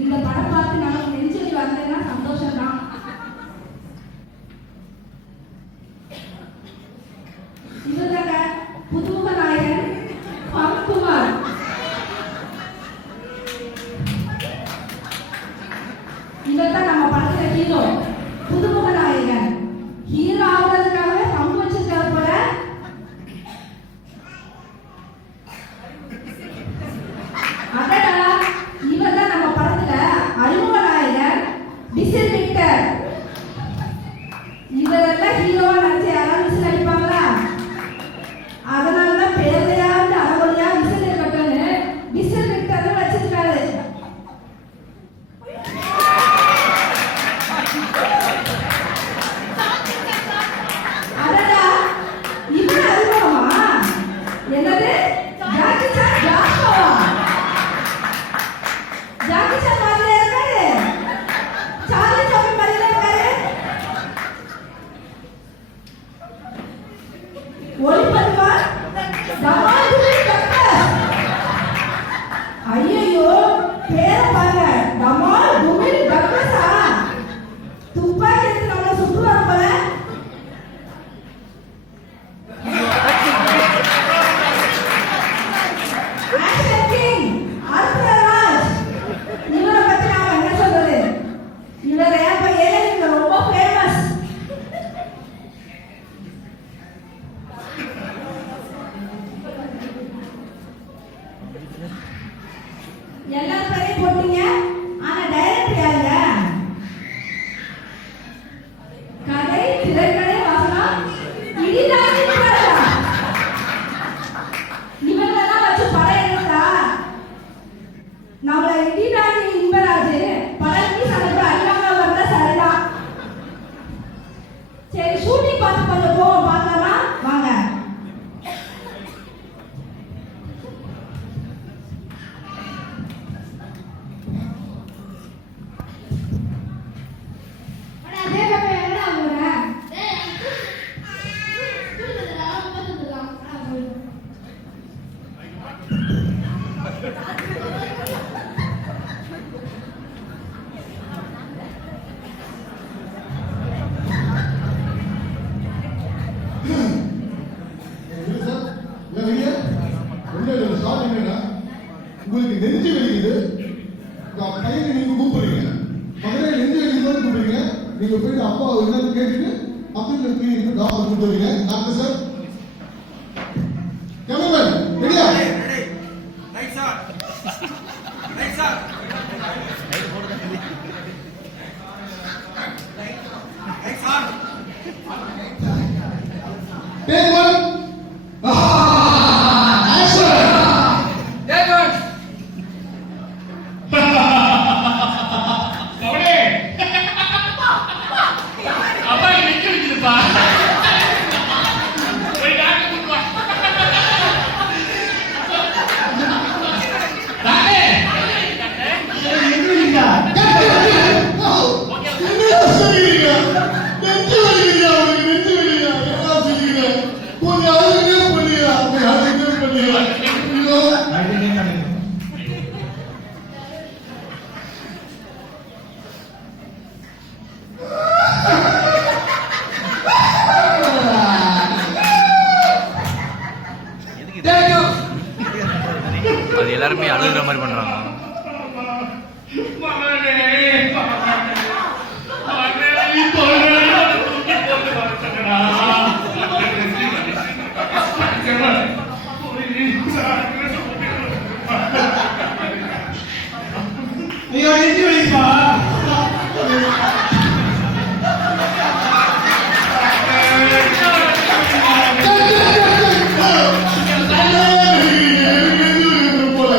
இந்த படம் பார்த்து நமக்கு நெஞ்சலி வந்ததுன்னா சந்தோஷம் தான். இதுதாங்க புதுமுக நாயகன் பவன்குமார். இவர்தான் நம்ம படத்துல ஹீரோ, புதுமுக நாயகன். ஹீரோ ஆகுறதுக்காகவே பங்கு வச்சிருக்காரு போல. அடடா, இவர்தான் நம்ம படத்துல அறிமுக நாயகன் டிசல் விக்டர். இவரெல்லாம் ஹீரோவா நினைச்சு யாராவது விசில் அடிப்பாங்களா? அதனாலதான் பேரையாவது அறவழியா விசில் இருக்கட்டும்னு டிசல் விக்டர் வச்சிருக்காரு. அடடா, இவரு அறிமுகமா? என்னது? Jackie Chan Joshua? Jackie Chan மாதிரியே இருக்காரு, சார்லி சாப்ளின் மாதிரியே இருக்காரு. ஒளிப்பதிவா தமால் டாக்டர். ஐயோ, பேரை பாருங்க, தமால் துமில் டாக்டர்ஸா? துப்பாக்கி எடுத்து நம்மளை சுற்றுவாங்க போல. Action king Artharaj. இவரை பத்தி நாம என்ன சொல்றது? இவர் இப்ப ஏழைகளுக்கு ரொம்ப ஃபேமஸ். எல்லா பேரையும் போட்டீங்க, ஆனா டைரக்டர் யாருங்க? கதை, திரைக்கதை, வசனம் இடிதாகி பாருங்க. இவங்களெல்லாம் வச்சு படம் எடுத்தா நம்மள இடிதாகி இன்பராஜ் படத்தி சனப்பு அடிக்காம வந்தா சரிதான். சரி, ஷூட்டிங் பார்த்து கொஞ்சம் போவோம், பார்க்கலாமா? வாங்க. உங்களுக்கு நெஞ்சு வலிக்குது, கையில நீங்க கூப்பிடுறீங்க, மகனே நெஞ்சு வலிக்குதுன்னு கூப்பிடுறீங்க. நீங்க போயிட்டு அப்பா என்னன்னு கேட்டுட்டு பக்கத்துல இருக்கு டாக்டர் கூப்பிடுவீங்க. டாக்டர் சார், கேமராமேன் ரெடியா? Right sir, right sir, right sir. Take one, action. Take one. கவனே அப்பா நிக்க வச்சிருப்பா. ஒரு டாக்டர் கூப்பிடுவா. டாக்டர் எங்கீங்க? என்ன சொல்றீங்க? நெஞ்சு வலிக்குது, அவருக்கு நெஞ்சு வலிக்குது. என்ன சொல்றீங்க? கொஞ்சம் அழுகே பண்ணியா, அழுகே பண்ணியா. ஐயோ, அது எல்லாருமே அழுகுற மாதிரி பண்றாங்க. நீங்க நெஞ்சு வலிக்குமா? போல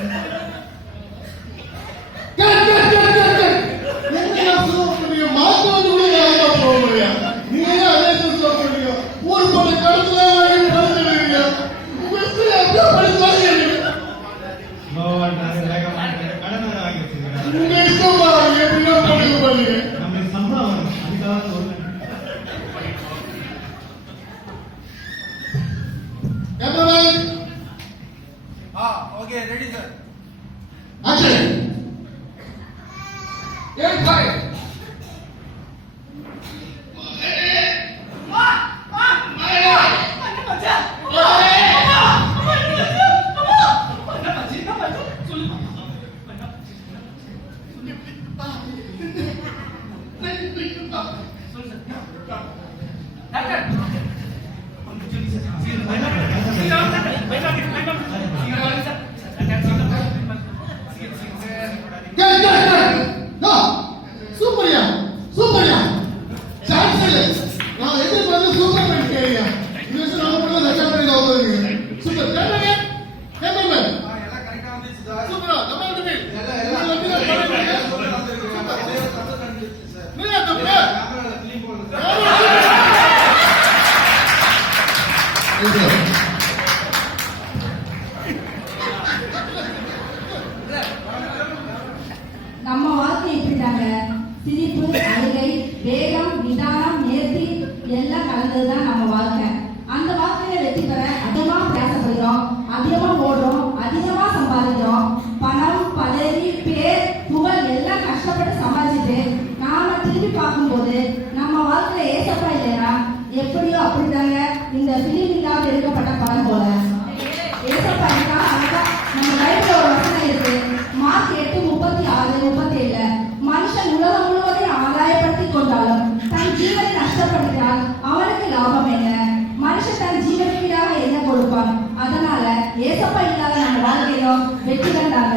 என்ன சொல்ல முடிய மாத்தோடு கூட யாரா போக முடியும் நீங்க அதே சொல்ல முடியும் ஒரு பட கடத்துல வாங்கி படுத்துறீங்க உங்களுக்கு அப்படியே படுத்தாங்க உங்க இஷ்டம் பாருங்க எப்படின்னா படுக்க பாருங்க நம்மளுக்கு சம்பளம் வரும் அதுக்காக ஒரு cameraman okay ready sir action ஏன் பாய் சூப்பர்யா சூப்பர்யா சான்ஸ் இல்ல நான் எதிர்பார்த்து சூப்பர் பண்ணிட்டேன்யா இந்த விஷயம் நம்ம கூட ரெக்கார்ட் பண்ணி வந்துருக்கீங்க சூப்பர் கேமராமேன் கேமராமேன் எல்லாம் கரெக்ட்டா வந்துச்சு சார் சூப்பரா நம்ம வந்து எல்லாம் சூப்பரா வந்திருக்கு சார் நீங்க தப்பு கேமரால ஃபிலிம் போடுங்க நம்ம வாழ்க்கை இப்படிதாங்க. சிரிப்பு, அழுகை, வேகம், நிதானம், நேர்த்தி எல்லாம் கலந்ததுதான் நம்ம வாழ்க்கை. அந்த வாழ்க்கையில வெற்றி பெற அதிகமா பிரயாசப்படுகிறோம், அதிகமா ஓடுறோம், அதிகமா சம்பாதிக்கிறோம். பணம், பதவி, பேர், புகழ் எல்லாம் கஷ்டப்பட்டு சம்பாதிச்சுட்டு நாம திரும்பி பார்க்கும்போது நம்ம வாழ்க்கையில ஏசப்பா இல்லைன்னா எப்படியோ அப்படிதாங்க இந்த பிலிம் இல்லாம எடுக்கப்பட்ட படம் போல. ஏசப்பா இருக்கா அழகா நம்ம லைஃப்ல ஒரு வசனம் இருக்கு. மார்க் 8:36-37 மனுஷன் உலகம் முழுவதையும் ஆதாயப்படுத்திக் கொண்டாலும் தன் ஜீவனை நஷ்டப்படுத்தினால் அவனுக்கு லாபம் என்ன? மனுஷன் தன் ஜீவனுக்காக என்ன கொடுப்பான்? அதனால ஏசப்பா இல்லாத நம்ம வாழ்க்கையிலும் வெற்றி கண்டாங்க.